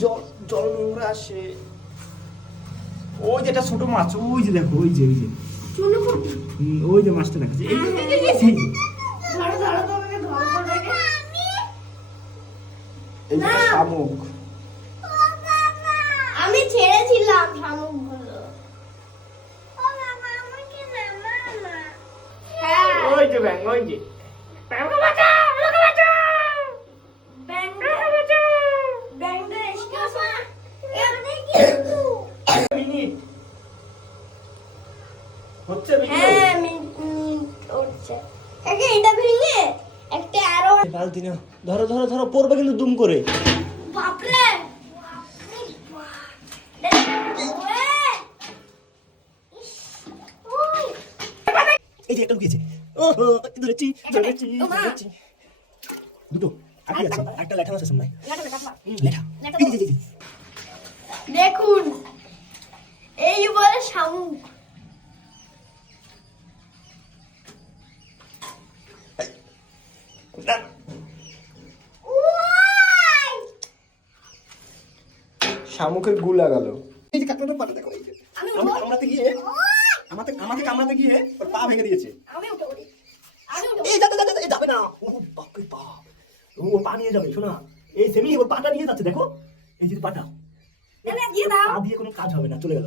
জল জল নোংরা আসে। ওই যে একটা ছোট মাছ, ওই যে দেখো, ওই যে ওই যে মাছটা দেখাচ্ছে, এই যে শামুক। আমি ছেড়েছিলাম শামুক গুলো। ওই যে ব্যাং, ওই যে মিনিট হচ্ছে, হ্যাঁ উঠছে। এটা ভেঙে একটা আরো বালতি নাও, ধরো ধরো ধরো, পড়বে কিন্তু দুম করে। বাপরে এই যে একটা লুকিয়েছে, ধরেছি ধরেছি ধরেছি। দুটো আগে আছে, একটা লেঠা আছে সামনে, লেঠা। দেখুন, এই বলে শামুক। শামুকের গু লাগালো। এই যে কাকড়াটা পাটা দেখো, এই যে কামড়াতে গিয়ে আমাকে কামড়াতে গিয়ে ওর পা ভেঙে দিয়েছে। এই যাবে না, ও বাপ রে বাপ, ও পা নিয়ে যাবে। শোনা, এই সেমি ওর পাটা নিয়ে যাচ্ছে, দেখো এই যে পাটা, পা দিয়ে কোনো কাজ হবে না, চলে গেল।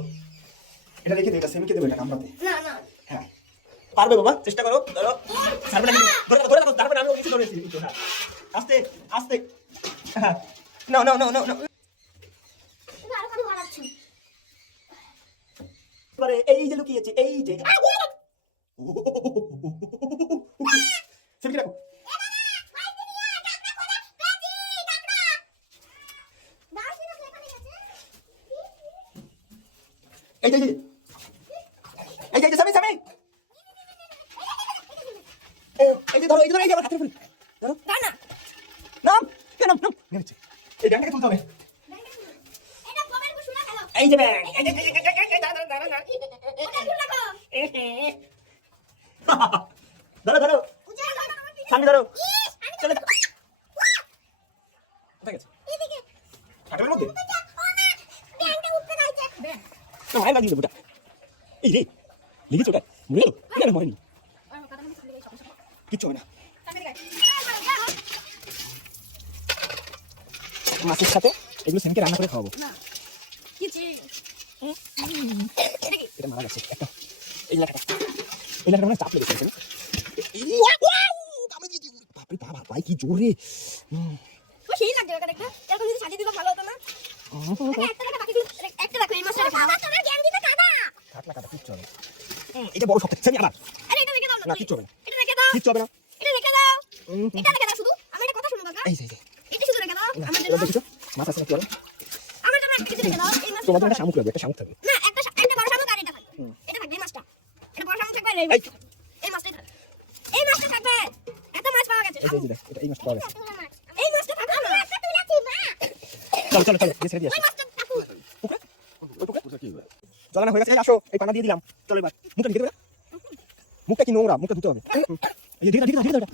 এটা রেখে দে, এটা সেমিকে দেবে, এটা কামড়াতে। হ্যাঁ পারবে বাবা, চেষ্টা করো, ধরো। ছাড়বে না, ধরে রাখো, ধরবে না, আমি কিছু ধরেছি। হ্যাঁ আস্তে আস্তে, হ্যাঁ নাও নাও নাও নাও নাও। এই যে লুকিয়েছে, এই যে সেমিকে রাখো। এই যে এই যে সামি সামি, এই যে ধরো, এই যে ধরো, এই যে আমার হাতের উপরে ধরো। নাম কেন নাম নেমেছে, এই ব্যাংকটাকে তুলতে হবে। এই যে ব্যাংক, এই যে ধরো ধরো, সামনে ধরো, চলে যাও। কোথায় গেছে? হাটের মধ্যে মায়ের লাগিয়ে দেবো। এই রে লেগেছে, ওটা মরে গেল, না মরেনি, কিচ্ছু হবে না। মাছের সাথে এগুলো সেমকে রান্না করে খাওয়াবো। এটা মারা গেছে একটা, এই লেখাটা মানে চাপ লেগেছে। বাপরে বাবা, ভাই কি জোরে, সেই লাগবে এটা দেখতে। এরকম যদি সাজিয়ে দিলে ভালো হতো না? একটা বাকি একটা রাখো, এই মাছটা রাখো। তোমার জ্ঞান দিতে কাদা কাটলা কাটা কিচ্ছু হবে। এটা বড় শক্ত, আমি আবার আরে এটা রেখে দাও না, কিচ্ছু হবে না, এটা রেখে দাও, কিচ্ছু হবে না, এটা রেখে দাও, এটা রেখে দাও শুধু। আমি একটা কথা শুনো কাকা, এই যে এটা শুধু রেখে দাও আমার জন্য। দেখছো মাছ আছে নাকি? আমার জন্য একটা কিছু রেখে দাও। এই মাছ তোমাদের একটা শামুক লাগবে, একটা শামুক থাকবে না, একটা বড় শামুক আর এটা থাকবে। এটা থাকবে, এই মাছটা, এটা বড় শামুক থাকবে আর এই মাছটাই থাকবে। এই মাছটা থাকবে, এত মাছ পাওয়া গেছে। এই যে এটা এই মাছটা পাওয়া গেছে। এই মাছটা থাকবে না, একটা তুলেছি মা। চলো চলো চলো, ছেড়ে দিয়ে আসো। ওই মাছটা থাকু। পুকুরে ওই পুকুরে কি হবে? চলো না, হয়ে গেছে, আসো, এই পানা দিয়ে দিলাম। চলো এবার মুখটা ঢেকে দেবে, মুখটা কি নোংরা, মুখটা ধুতে হবে। এই যে ঢেকে দাও ঢেকে দাও,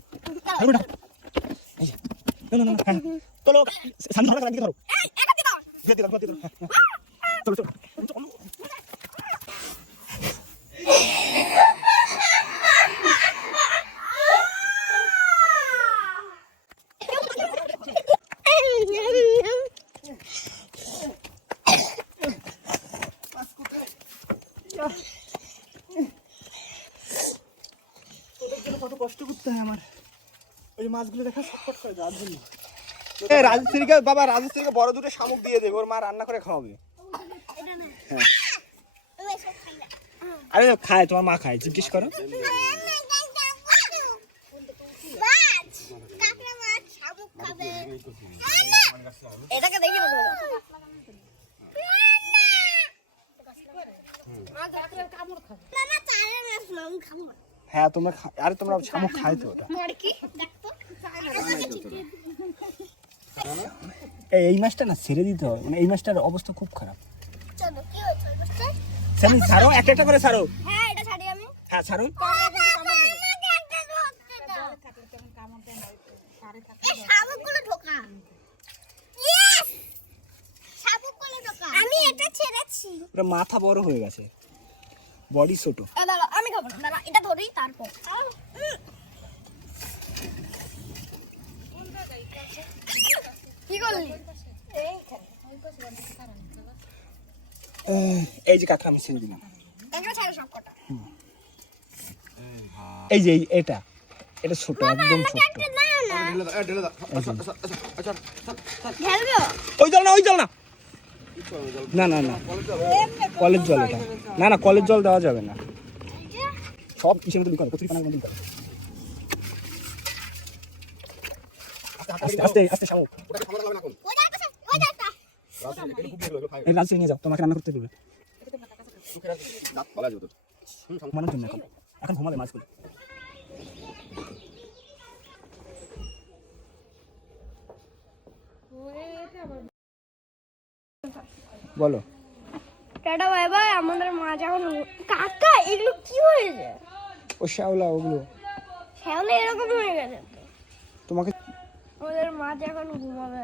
এই যে না না না, হ্যাঁ চলো সামনে ধরো, দিকে ধরো, এই এটা দি দাও, দিয়ে দিলাম, দিয়ে দিলাম, চলো চলো। কত কষ্ট করতে হয় আমার, ওই যে মাছগুলো দেখা ছটফট করে যাওয়ার জন্য। রাজশ্রীকে বাবা, রাজশ্রীকে বড় দুটো শামুক দিয়ে দেবে, ওর মা রান্না করে খাওয়াবে। আরে খায়, তোমার মা খায়, জিজ্ঞেস করো। এটাকে দেখি না হ্যাঁ তোমরা আরে তোমরা শামুক খায় তো ওটা। এই মাছটা না ছেড়ে দিতে হবে, মানে এই মাছটার অবস্থা খুব খারাপ। সামি ছাড়ো, একটা একটা করে ছাড়ো। হ্যাঁ এটা ছাড়ি আমি। হ্যাঁ ছাড়ো। এই শামুকগুলো ঢোকা। এটা ছেড়েছি। ওটা মাথা বড় হয়ে গেছে, বডি ছোট। দাঁড়া আমি খাবো না, দাঁড়া এটা ধরি তারপর। কি করলি? এই যে কাকা আমি ছেড়ে দিলাম। এগুলো ছাড়ো সব কটা। এই যে এটা এটা ছোট, একদম ছোট। ঢেলে দাও। আচ্ছা ঢেলবো? ওই জল না, ওই জল না, না না না, কলের জল এটা। না না, কলের জল দেওয়া যাবে না, সব কিসের মধ্যে ঢুকাবে, কচুরি পানার মধ্যে ঢুকাবে। আস্তে আস্তে আস্তে শামুক। ওটাকে খাবার লাগবে না কোন ওই যাচ্ছে, ওই যাচ্ছে। এগুলো খুব ভালো খাই এই লাল নিয়ে যাও, তোমাকে রান্না করতে দেবে সুখের দাঁত বলা যেত ঘুমানোর জন্য। এখন ঘুমাবে মাছগুলো। বলো। Tata bye bye. আমাদের মাছ এখন কাকা এগুলো কি হয়েছে? ও শ্যাওলা, ওগুলো শ্যাওলা এরকম হয়ে গেছে তো। তোমাকে আমাদের মাছ এখন ঘুমাবে।